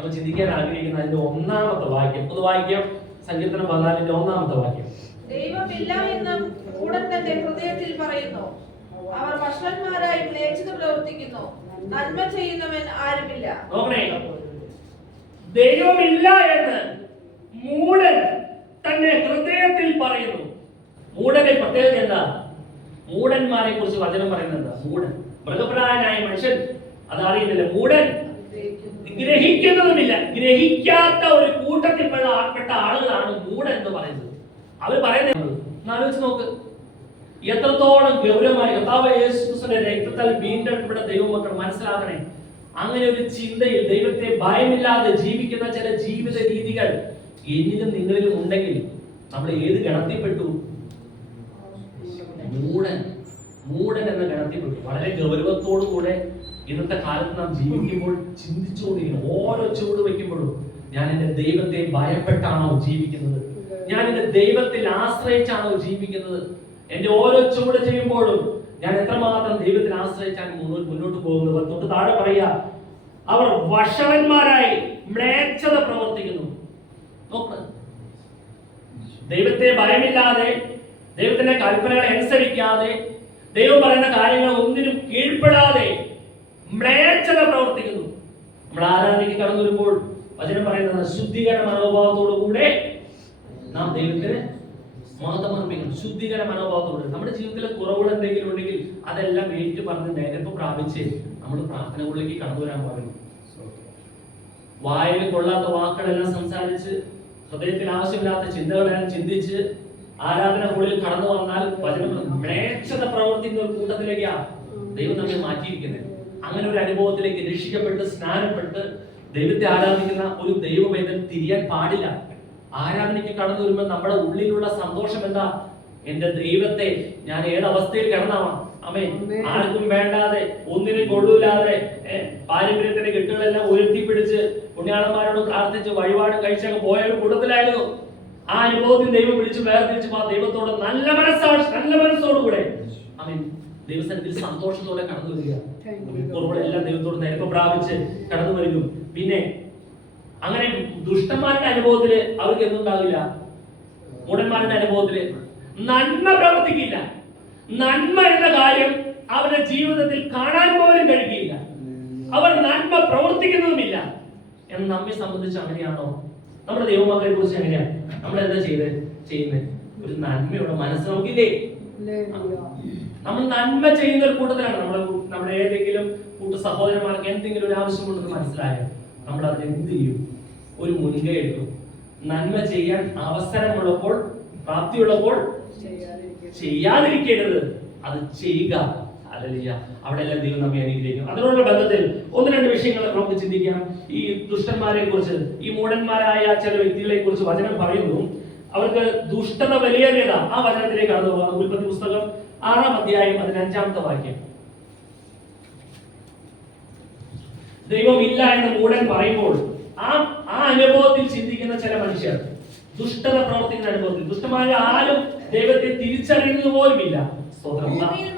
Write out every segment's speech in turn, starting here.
നമ്മൾ ചിന്തിക്കാൻ ആഗ്രഹിക്കുന്ന അതിന്റെ ഒന്നാമത്തെ വാക്യം. പൊതുവാക്യം സങ്കീർത്തനം 14-ന്റെ ഒന്നാമത്തെ വാക്യം. ദൈവമില്ല എന്ന് മൂഢൻ തന്റെ ഹൃദയത്തിൽ പറയുന്നു. അവർ വഷളന്മാരായി മ്ലേച്ഛത പ്രവർത്തിക്കുന്നു. നന്മ ചെയ്യുന്നവൻ ആരുമില്ല. നോക്കണേ, ദൈവമില്ല എന്ന് മൂഢൻ തന്റെ ഹൃദയത്തിൽ പറയുന്നു. മൂഢന്റെ പ്രത്യേകത എന്താ? മൂഢന്മാരെ കുറിച്ച് വചനം പറയുന്നത് എന്താ? മൂഢൻ, മൃഗപ്രായനായ മനുഷ്യൻ അതറിയുന്നില്ല. മൂഢൻ ഗ്രഹിക്കുന്നതുമില്ല. ഗ്രഹിക്കാത്ത ഒരു കൂട്ടത്തിൽപ്പെട്ട ആളുകളാണ് മൂഢൻ എന്ന് പറയുന്നത്. അവർ പറയുന്നത് ആലോചിച്ച് നോക്ക്, എത്രത്തോളം ഗൗരവമായി കർത്താവ് യേശുക്രിസ്തുവിന്റെ രക്തത്താൽ വീണ്ടെടുക്കപ്പെട്ട ദൈവമക്കൾ മനസ്സിലാക്കണേ. അങ്ങനെ ഒരു ചിന്തയിൽ ദൈവത്തെ ഭയമില്ലാതെ ജീവിക്കുന്ന ചില ജീവിത രീതികൾ എന്നിലും നിങ്ങളിലും ഉണ്ടെങ്കിൽ നമ്മൾ ഏത് ഗണത്തിൽപ്പെട്ടു? മൂഢൻ എന്ന ഗണത്തിൽപ്പെട്ടു. വളരെ ഗൗരവത്തോടു കൂടെ ഇന്നത്തെ കാലത്ത് നാം ജീവിക്കുമ്പോൾ ചിന്തിച്ചുകൊണ്ടിരിക്കണം. ഓരോ ചുവട് വയ്ക്കുമ്പോഴും ഞാൻ എന്റെ ദൈവത്തെ ഭയപ്പെട്ടാണോ ജീവിക്കുന്നത്? ഞാൻ എന്റെ ദൈവത്തിൽ ആശ്രയിച്ചാണോ ജീവിക്കുന്നത്? എന്റെ ഓരോ ചുവട് ചെയ്യുമ്പോഴും ഞാൻ എത്രമാത്രം ദൈവത്തിൽ ആശ്രയിച്ചാണ് മുന്നോട്ട് പോകുന്നത്? തൊട്ട് താഴെ പറയുക, അവർ വഷളന്മാരായി മ്ലേച്ഛത പ്രവർത്തിക്കുന്നു. നോക്ക്, ദൈവത്തെ ഭയമില്ലാതെ, ദൈവത്തിന്റെ കൽപ്പനകളെ അനുസരിക്കാതെ, ദൈവം പറയുന്ന കാര്യങ്ങൾ ഒന്നിനും കീഴ്പ്പെടാതെ മ്ലേച്ഛത പ്രവർത്തിക്കുന്നു. നമ്മൾ ആരാധനയ്ക്ക് കടന്നു വരുമ്പോൾ വചനം പറയുന്നത് ശുദ്ധീകരണ മനോഭാവത്തോടു കൂടെ നാം ദൈവത്തിന് മഹത്വം അർപ്പിക്കണം. ശുദ്ധീകരണ മനോഭാവത്തോട് നമ്മുടെ ജീവിതത്തിലെ കുറവുകൾ എന്തെങ്കിലും ഉണ്ടെങ്കിൽ അതെല്ലാം ഏറ്റു പറഞ്ഞ് നേരത്തെ പ്രാപിച്ച് നമ്മൾ പ്രാർത്ഥനകളിലേക്ക് കടന്നു വരാൻ പാടുള്ളൂ. വായിൽ കൊള്ളാത്ത വാക്കുകളെല്ലാം സംസാരിച്ച് ഹൃദയത്തിൽ ആവശ്യമില്ലാത്ത ചിന്തകളെല്ലാം ചിന്തിച്ച് ആരാധന ഹോളിൽ കടന്നു വന്നാൽ വചനം മ്ലേച്ഛത പ്രവർത്തിക്കുന്ന ഒരു കൂട്ടത്തിലേക്കാണ് ദൈവം നമ്മെ മാറ്റിയിരിക്കുന്നത്. അങ്ങനെ ഒരു അനുഭവത്തിലേക്ക് രക്ഷിക്കപ്പെട്ട് സ്നാനപ്പെട്ട് ദൈവത്തെ ആരാധിക്കുന്ന ഒരു ദൈവവേദന തിരിയാൻ പാടില്ല. ആരാധനയ്ക്ക് കടന്നു വരുമ്പോൾ നമ്മുടെ ഉള്ളിലുള്ള സന്തോഷം എന്താ? എന്റെ ദൈവത്തെ ഞാൻ ഏതവസ്ഥയിൽ കിടന്നാവാം, അമേ, ആർക്കും വേണ്ടാതെ, ഒന്നിനും കൊള്ളൂലാതെ, പാരമ്പര്യത്തിന്റെ കെട്ടുകളെല്ലാം ഉയർത്തിപ്പിടിച്ച് പുണ്യാളന്മാരോട് പ്രാർത്ഥിച്ച് വഴിപാട് കഴിച്ചങ്ങ് പോയ ഒരു കൂട്ടത്തിലായിരുന്നു. ആ അനുഭവത്തിൽ ദൈവം വിളിച്ച് വേർതിരിച്ച് ആ ദൈവത്തോട് നല്ല മനസ്സോടുകൂടെ അമേൻ ദൈവസന്നിധിയിൽ സന്തോഷത്തോടെ കടന്നു വരിക. കുറവുകളെല്ലാം ദൈവത്തോട് നേരത്തെ പ്രാപിച്ച് കടന്നു വരിക. പിന്നെ അങ്ങനെ ദുഷ്ടന്മാരുടെ അനുഭവത്തില് അവർക്ക് എന്തുണ്ടാകില്ല? മൂഢന്മാരുടെ അനുഭവത്തില് നന്മ പ്രവർത്തിക്കില്ല. നന്മ എന്ന കാര്യം അവരുടെ ജീവിതത്തിൽ കാണാൻ പോലും കഴിയില്ല. അവർ നന്മ പ്രവർത്തിക്കുന്നതുമില്ല. എന്ന് നമ്മെ സംബന്ധിച്ച് അങ്ങനെയാണോ? നമ്മുടെ ദൈവമക്കളെ കുറിച്ച് എങ്ങനെയാണ്? നമ്മൾ എന്താ ചെയ്യുന്നത്? ഒരു നന്മയുടെ മനസ്സ് നമുക്കില്ലേ? നമ്മൾ നന്മ ചെയ്യുന്ന ഒരു കൂട്ടത്തിലാണ്. നമ്മുടെ ഏതെങ്കിലും കൂട്ട സഹോദരന്മാർക്ക് എന്തെങ്കിലും ഒരു ആവശ്യമുണ്ടെന്ന് മനസ്സിലായോ നമ്മൾ അതിന് എന്ത് ചെയ്യും? ഒരു മുൻകൈ എടുക്കും. നന്മ ചെയ്യാൻ അവസരമുള്ളപ്പോൾ, പ്രാപ്തിയുള്ളപ്പോൾ ചെയ്യാതിരിക്കരുത്, അത് ചെയ്യുക. ഹല്ലേലൂയ. അവിടെയെല്ലാം ദൈവം നമ്മെ അനുഗ്രഹിക്കും. അതിനുള്ള ബന്ധത്തിൽ ഒന്ന് രണ്ട് വിഷയങ്ങൾ നമുക്ക് ചിന്തിക്കാം. ഈ ദുഷ്ടന്മാരെ കുറിച്ച്, ഈ മൂഢന്മാരായ ചില വ്യക്തികളെ കുറിച്ച് വചനം പറയുന്നു. അവർക്ക് ദുഷ്ടത വലിയേറിയതാ. ആ വചനത്തിലേക്ക് കടന്നു പോകാം. ഉൽപ്പത്തി പുസ്തകം 6-ാം അധ്യായം 15-ാമത്തെ വാക്യം. ദൈവം ഇല്ല എന്ന് മൂഢൻ പറയുമ്പോൾ ആ അനുഭവത്തിൽ ചിന്തിക്കുന്ന ചില മനുഷ്യർ, ദുഷ്ടത പ്രവർത്തിക്കുന്ന അനുഭവത്തിൽ, ദുഷ്ടമായ ആരും ദൈവത്തെ തിരിച്ചറിയുന്നത് പോലുമില്ല.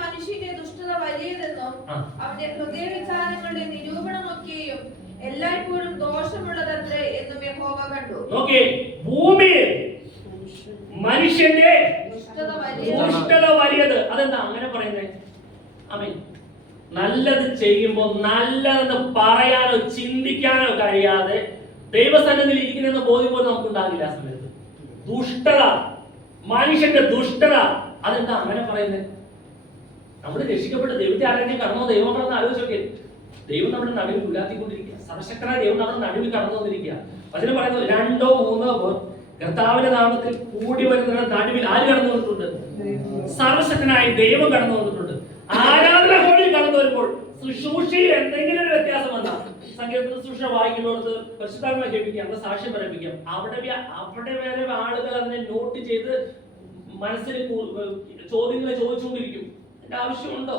മനുഷ്യന്റെ ദുഷ്ടത വലിയതെന്നും അവന്റെ ഹൃദയവിചാരങ്ങളുടെ നിരൂപണമൊക്കെയും എല്ലായ്പ്പോഴും ദോഷമുള്ളതത്രേ എന്നും യഹോവ കണ്ടു. നോക്കിയേ, ഭൂമിയിൽ മനുഷ്യന്റെ ദുഷ്ടത വലിയത്. അതെന്താ അങ്ങനെ പറയുന്നത്? ആമേൻ. നല്ലത് ചെയ്യുമ്പോൾ നല്ലതെന്ന് പറയാനോ ചിന്തിക്കാനോ കഴിയാതെ ദൈവസന്നിധിയിൽ ഇരിക്കുന്ന ബോധ്യം പോലും നമുക്കുണ്ടാകില്ല. ആ സമയത്ത് ദുഷ്ടത, മനുഷ്യന്റെ ദുഷ്ടത, അതെന്താ അങ്ങനെ പറയുന്നത്? നമ്മൾ രക്ഷിക്കപ്പെട്ട് ദൈവത്തെ ആരാധന കടന്നോ ദൈവങ്ങളെന്ന് ആലോചിച്ചൊക്കെ ദൈവം നമ്മുടെ നടുവിൽ ഉലാത്തിക്കൊണ്ടിരിക്കുക. സർവശക്തനായ ദൈവം നമ്മുടെ നടുവിൽ കടന്നു വന്നിരിക്കുക. അതിന് പറയുന്നത് 2-3 പേർ കർത്താവിന്റെ നാമത്തിൽ കൂടി വരുന്ന നടുവിൽ ആര് കടന്നു വന്നിട്ടുണ്ട്? സർവശക്തനായ ദൈവം കടന്നു വന്നിട്ടുണ്ട്. ആരാധന ഹോളിൽ കടന്നു വരുമ്പോൾ ശുശ്രൂഷയിൽ എന്തെങ്കിലും ഒരു വ്യത്യാസം വന്നാൽ സങ്കീർത്തന ശുശ്രൂഷ വായിക്കുന്നോടത്ത് പരിശുദ്ധാത്മാവിനെ കേൾപ്പിക്കാം, അന്ന് സാക്ഷ്യം പറയിപ്പിക്കാം. അവിടെ വരെ ആളുകൾ അതിനെ നോട്ട് ചെയ്ത് മനസ്സിൽ ചോദ്യങ്ങളെ ചോദിച്ചുകൊണ്ടിരിക്കും. അതിന്റെ ആവശ്യമുണ്ടോ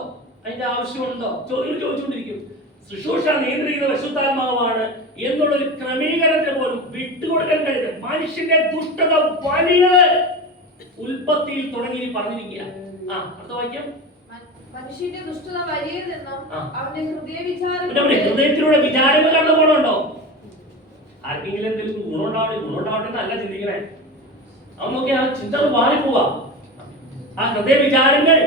ചോദ്യങ്ങൾ ചോദിച്ചുകൊണ്ടിരിക്കും. ശുശ്രൂഷ നിയന്ത്രിക്കുന്ന പരിശുദ്ധാത്മാവാണ് എന്നുള്ളൊരു ക്രമീകരണത്തെ പോലും വിട്ടുകൊടുക്കാൻ കഴിയുന്നത്. മനുഷ്യന്റെ ദുഷ്ടത വലിയ ഉൽപ്പത്തിയിൽ തുടങ്ങി പറഞ്ഞിരിക്കുക. അടുത്ത വാക്യം, മനുഷ്യന്റെ ദുഷ്ടത വലിയതെന്നും അവന്റെ ഹൃദയവിചാരങ്ങളുടെ ഹൃദയത്തിലൂടെ വിചാരങ്ങൾ കടന്നു പോകണുണ്ടോ? ആർക്കെങ്കിലും എന്തെങ്കിലും ഗുണമുണ്ടാവട്ടെ എന്നല്ല ചിന്തിക്കണേ. അവൻ നോക്കി ആ ചിന്തകൾ മാറിപ്പോവാ. ആ ഹൃദയ വിചാരങ്ങൾ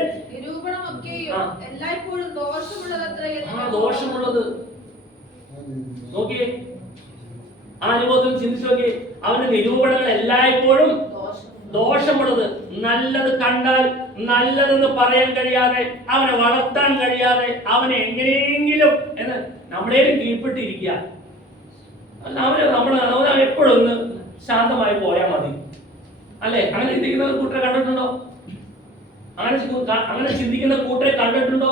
എല്ലായ്പ്പോഴും ദോഷമുള്ളത് നോക്കിയേ, ആ അനുഭവത്തിൽ ചിന്തിച്ചു നോക്കിയേ. അവന്റെ നിരൂപണങ്ങൾ എല്ലായ്പ്പോഴും ദോഷമുള്ളത്. നല്ലത് കണ്ടാൽ നല്ലതെന്ന് പറയാൻ കഴിയാതെ, അവനെ വളർത്താൻ കഴിയാതെ, അവനെ എങ്ങനെയെങ്കിലും എന്ന് നമ്മളേലും കീഴ്പ്പെട്ടിരിക്കുക. അവനെ എപ്പോഴും ഒന്ന് ശാന്തമായി പോയാൽ മതി അല്ലെ? അങ്ങനെ ചിന്തിക്കുന്ന കൂട്ടരെ കണ്ടിട്ടുണ്ടോ? അങ്ങനെ ചിന്തിക്കുന്ന കൂട്ടരെ കണ്ടിട്ടുണ്ടോ?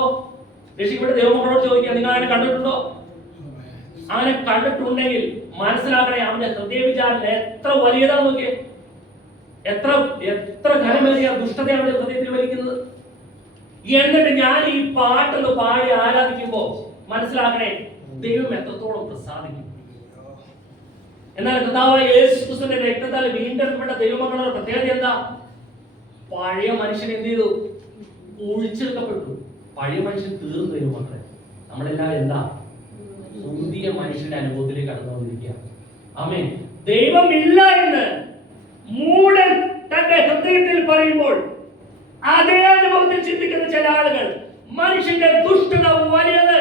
രക്ഷിക്കപ്പെട്ട ദൈവമക്കളോട് ചോദിക്കുക, നിങ്ങൾ അങ്ങനെ കണ്ടിട്ടുണ്ടോ? അങ്ങനെ കണ്ടിട്ടുണ്ടെങ്കിൽ മനസ്സിലാക്കണേ, അവന്റെ ഹൃദയ വിചാരം എത്ര വലിയതാ നോക്കിയേ. എത്ര ഘനമേറിയ ദുഷ്ടത അവന്റെ ഹൃദയത്തിൽ വലിക്കുന്നത്. എന്നിട്ട് ഞാൻ ഈ പാട്ടൊന്ന് പാടി ആരാധിക്കുമ്പോ മനസ്സിലാക്കണേ, ദൈവം എത്രത്തോളം പ്രസാദിക്കും. എന്നാൽ കർത്താവായ യേശു ക്രിസ്തുവിന്റെ രക്തത്താൽ വീണ്ടെടുക്കപ്പെട്ട ദൈവമക്കളുടെ പ്രത്യേകത എന്താ? പഴയ മനുഷ്യൻ എന്ത് ചെയ്തു? ഒഴിച്ചെടുക്കപ്പെട്ടു. പഴയ മനുഷ്യൻ തീർന്നു. ദൈവമക്കളെ, നമ്മളെല്ലാവരും എന്താ? പുതിയ മനുഷ്യന്റെ അനുഭവത്തിലേക്ക് കടന്നുകൊണ്ടിരിക്കുക. ആമേൻ. ദൈവമില്ല എന്ന് മൂഢൻ തന്റെ ഹൃദയത്തിൽ പറയുമ്പോൾ അതേ അനുഭവത്തിൽ ചിന്തിക്കുന്ന ചില ആളുകൾ, മനുഷ്യന്റെ ദുഷ്ടത വലിയത്,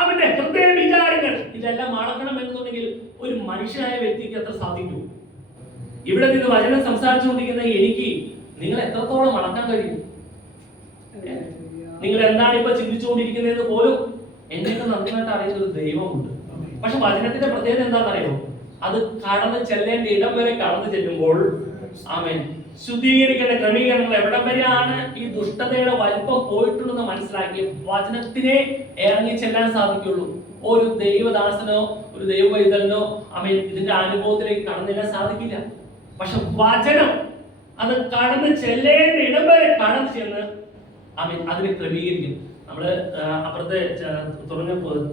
അവന്റെ ഹൃദയ വിചാരങ്ങൾ, ഇതെല്ലാം അളക്കണം എന്നുണ്ടെങ്കിൽ ഒരു മനുഷ്യനായ വ്യക്തിക്ക് എത്ര സാധിക്കും? ഇവിടെ നിന്ന് വചനം സംസാരിച്ചുകൊണ്ടിരിക്കുന്ന എനിക്ക് നിങ്ങൾ എത്രത്തോളം അളക്കാൻ കഴിയും? നിങ്ങൾ എന്താണ് ഇപ്പൊ ചിന്തിച്ചുകൊണ്ടിരിക്കുന്നതെന്ന് പോലും എന്നെയൊക്കെ നന്നായിട്ട് അറിയുന്ന ഒരു ദൈവമുണ്ട്. പക്ഷെ വചനത്തിന്റെ പ്രത്യേകത എന്താണെന്നറിയോ? അത് കടന്ന് ചെല്ലേണ്ട ഇടം വരെ കടന്നു ചെല്ലുമ്പോൾ ആമേൻ ശുദ്ധീകരിക്കേണ്ട ക്രമീകരണങ്ങൾ എവിടം വരെയാണ് ഈ ദുഷ്ടതയുടെ വലിപ്പം പോയിട്ടുണ്ടെന്ന് മനസ്സിലാക്കി വചനത്തിനെ ഇറങ്ങി ചെല്ലാൻ സാധിക്കുള്ളൂ. ഒരു ദൈവദാസനോ ഒരു ദൈവവൈതലനോ ആമേൻ ഇതിന്റെ അനുഭവത്തിലേക്ക് കടന്നു ചെല്ലാൻ സാധിക്കില്ല. പക്ഷെ വചനം അത് കടന്ന് ചെല്ലേണ്ട ഇടം വരെ കടന്നു ചെന്ന് ആമേൻ അതിനെ ക്രമീകരിക്കും. നമ്മള് അപ്പുറത്തെ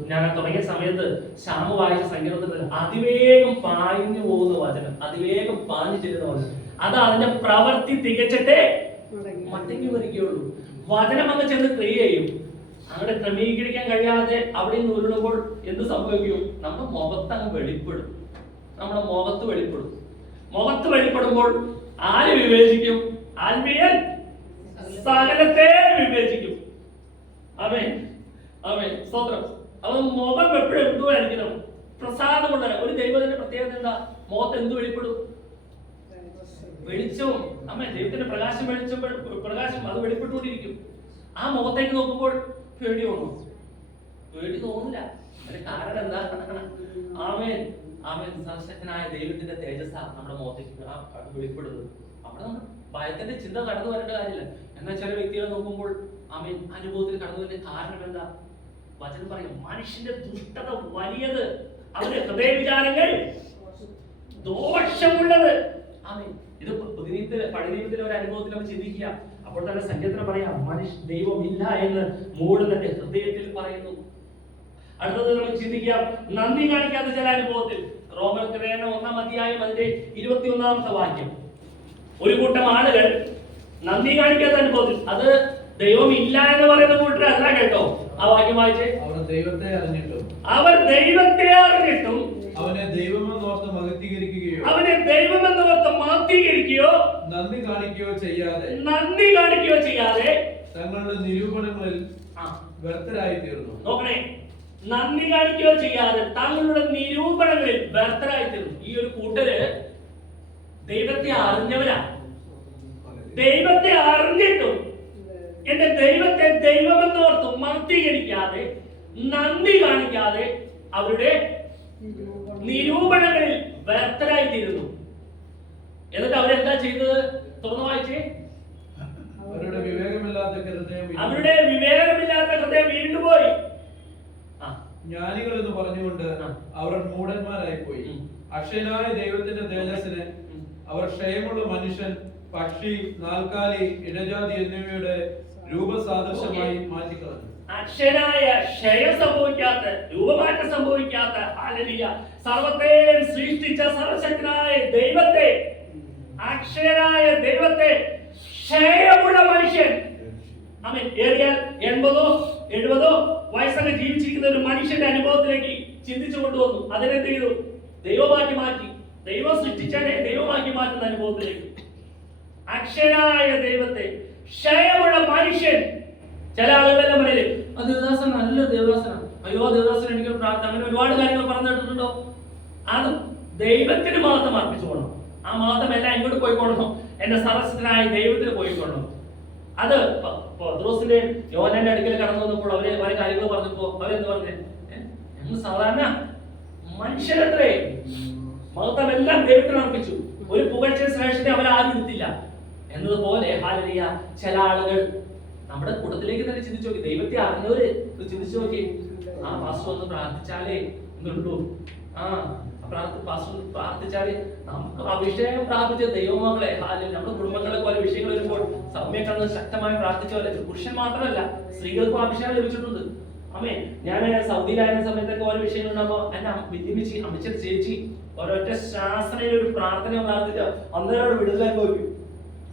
ഞാൻ തുടങ്ങിയ സമയത്ത് ശ്യാമ വായിച്ച സങ്കീർത്തനത്തിൽ അതിവേഗം പാഞ്ഞു പോകുന്ന വചനം, അതിവേഗം പാഞ്ഞു ചെല്ലുന്ന വചനം, അത് അതിന്റെ പ്രവൃത്തി തികച്ചിട്ടേ മടങ്ങി വരികയുള്ളൂ. വചനം അങ്ങ് ചെന്ന് ക്രിയ ചെയ്യും. അങ്ങനെ ക്രമീകരിക്കാൻ കഴിയാതെ അവിടെ നിന്ന് ഉരുളുമ്പോൾ എന്ത് സംഭവിക്കും? നമ്മുടെ മുഖത്ത് അങ്ങ് വെളിപ്പെടും. നമ്മുടെ മുഖത്ത് വെളിപ്പെടും. മുഖത്ത് വെളിപ്പെടുമ്പോൾ ആര് വിവേചിക്കും? ആത്മീയൻ സകലത്തെ വിവേചിക്കും. ആമേൻ ആമേൻ സ്തോത്രം. അവൻ മുഖം എപ്പോഴും എന്തുവായിരിക്കണം? പ്രസാദമുള്ള ഒരു ദൈവത്തിന്റെ പ്രത്യേകത എന്താ? മുഖത്ത് എന്ത് വെളിപ്പെടും? വെളിച്ചവും. ആമേൻ. ദൈവത്തിന്റെ പ്രകാശം പ്രകാശം അത് വെളിപ്പെട്ടുകൊണ്ടിരിക്കും. ആ മുഖത്തേക്ക് നോക്കുമ്പോൾ പേടി തോന്നും? പേടി തോന്നില്ല. അതിന്റെ കാരണം എന്താ? ആമേൻ ആമേൻ സർവശക്തനായ ദൈവത്തിന്റെ തേജസ്സ നമ്മുടെ മുഖത്തേക്ക് വെളിപ്പെടുന്നത്. അവിടെ നമ്മൾ ഭയത്തിന്റെ ചിന്ത കടന്നു വരേണ്ട കാര്യമില്ല. എന്നാൽ ചില വ്യക്തികളെ നോക്കുമ്പോൾ ആമേൻ അനുഭവത്തിൽ കടന്നു വരുന്ന കാരണം എന്താ? വചനം പറയും മനുഷ്യന്റെ ദുഷ്ടത വലിയത്, അവന്റെ ഹൃദയ വിചാരങ്ങൾ ദോഷമുള്ളത്. ആമേൻ. ഇത് പഴയ നിയമത്തിലെ ഒരു അനുഭവത്തിൽ നമ്മൾ ചിന്തിക്കുക. അപ്പോൾ തന്നെ സങ്കീർത്തനം പറയാം, ദൈവം ഇല്ല എന്ന് മൂഢൻ തന്റെ ഹൃദയത്തിൽ പറയുന്നു. അടുത്തത് നമ്മൾ ചിന്തിക്കാം, നന്ദി കാണിക്കാത്ത ചില അനുഭവത്തിൽ. റോമർക്ക് 1-ാം അധ്യായം അതിന്റെ 21-ാമത്തെ വാക്യം. ഒരു കൂട്ടം ആളുകൾ നന്ദി കാണിക്കാത്ത അനുഭവത്തിൽ, അത് ദൈവം ഇല്ല എന്ന് പറയുന്ന കൂട്ടരല്ല കേട്ടോ. ആ വാക്യം വായിച്ചേ. അവർ ദൈവത്തെ അറിഞ്ഞിട്ടും അവനെ ദൈവമെന്നോർത്ത് മഹത്വീകരിക്കുകയോ നന്ദി കാണിക്കുകയോ ചെയ്യാതെ തങ്ങളുടെ നിരൂപണങ്ങളിൽ വ്യർത്ഥരായി തീർന്നു. നോക്കണേ, നന്ദി കാണിക്കുകയോ ചെയ്യാതെ തങ്ങളുടെ നിരൂപണങ്ങളിൽ വ്യർത്ഥരായി തീർന്നു. ഈ ഒരു കൂട്ടര് ദൈവത്തെ അറിഞ്ഞവരാ. ദൈവത്തെ അറിഞ്ഞിട്ടും എന്റെ ദൈവത്തെ ദൈവമെന്നോർത്ത് മഹത്വീകരിക്കാതെ നന്ദി കാണിക്കാതെ അവരുടെ നിരൂപണങ്ങളിൽ വ്യർത്ഥരായി തീരുന്നു. എന്നിട്ട് അവരെന്താ ചെയ്തത്? തുറന്നു വായിച്ചേ. അവരുടെ വിവേകമില്ലാത്ത ഹൃദയം വീണ്ടുപോയി. ജ്ഞാനികൾ എന്ന് പറഞ്ഞുകൊണ്ട് അവർ മൂഢന്മാരായി പോയി. അക്ഷയനായ ദൈവത്തിന്റെ തേജസ്സിനെ അവർ ക്ഷയമുള്ള മനുഷ്യൻ, പക്ഷി, നാൽക്കാലി, ഇടജാതി എന്നിവയുടെ രൂപസാദൃശ്യമായി മാറ്റിക്കളഞ്ഞു. അക്ഷയനായ ക്ഷയം സംഭവിക്കാത്ത, രൂപമാറ്റം സംഭവിക്കാത്ത, ഹല്ലേലൂയ, സർവ്വത്തെയും സൃഷ്ടിച്ച സർവശക്തനായ ദൈവത്തെ, അക്ഷയനായ ദൈവത്തെ ക്ഷയമുള്ള മനുഷ്യൻ, ആമേൻ, ഏറിയാൽ 80-70 വയസ്സൊക്കെ ജീവിച്ചിരിക്കുന്ന ഒരു മനുഷ്യന്റെ അനുഭവത്തിലേക്ക് ചിന്തിച്ചു കൊണ്ടുവന്നു. അതിനെന്ത് ചെയ്തു? ദൈവമാക്കി മാറ്റി. ദൈവം സൃഷ്ടിച്ചതിനെ ദൈവമാക്കി മാറ്റുന്ന അനുഭവത്തിലേക്ക്. അക്ഷരായ ദൈവത്തെ, ക്ഷയമുള്ള മനുഷ്യൻ. ചില ആളുകളെല്ലാം പറയല് ആ ദേവദാസൻ നല്ല ദേവദാസനാണ്, അയ്യോ ദേവദാസൻ എനിക്ക് പ്രാർത്ഥന, അങ്ങനെ ഒരുപാട് കാര്യങ്ങൾ പറഞ്ഞു കേട്ടിട്ടുണ്ടോ? അത് ദൈവത്തിന് മഹത്വം അർപ്പിച്ചുകൊള്ളണം. ആ മഹത്വം എല്ലാം എങ്ങോട്ട് പോയിക്കൊള്ളണം? എന്റെ സർവ്വശക്തനായ ദൈവത്തിന് പോയിക്കൊള്ളണം. അത് പത്രോസിന്റെ യോഹന്നാന്റെ അടുക്കൽ കടന്നു വന്നപ്പോൾ അവര് പല കാര്യങ്ങൾ പറഞ്ഞപ്പോ അവരെന്ത് പറഞ്ഞേ? ഞങ്ങൾ സാധാരണ മനുഷ്യരത്രേ, മഹത്വം എല്ലാം ദൈവത്തിന് അർപ്പിച്ചു, ഒരു പുകഴ്ച ശ്രേഷ്ഠത്തെ അവരാരും എടുത്തില്ല എന്നതുപോലെ ഹാലലിയ ചില ആളുകൾ നമ്മുടെ കൂട്ടത്തിലേക്ക് തന്നെ ചിന്തിച്ചു നോക്കി. ദൈവത്തെ അറിഞ്ഞവര് ചിന്തിച്ചു നോക്കി. ആ പാസ്റ്റർ ഒന്ന് പ്രാർത്ഥിച്ചാലേ എന്നുള്ളൂ, പ്രാർത്ഥിച്ചാല് നമുക്ക് അഭിഷേകം പ്രാപിച്ച ദൈവമകളെ ഹാലി നമ്മുടെ കുടുംബങ്ങളെ പോലെ വിഷയങ്ങൾ വരുമ്പോൾ സൗമ്യക്കാന്ന് ശക്തമായി പ്രാർത്ഥിച്ച പോലെ പുരുഷൻ മാത്രമല്ല സ്ത്രീകൾക്കും അഭിഷേകം ലഭിച്ചിട്ടുണ്ട്. അമ്മേ, ഞാൻ സൗദിയിലായിരുന്ന സമയത്തൊക്കെ ഓരോ വിഷയങ്ങൾ ഉണ്ടാകുമ്പോ എന്നെ വിദ്യമിച്ച് അമ്മച്ചത് ചേച്ചി ഒരൊറ്റ ശാസ്ത്രയിൽ ഒരു പ്രാർത്ഥന പ്രാർത്ഥിച്ച അന്നേരം വിടുതലായി പോയി.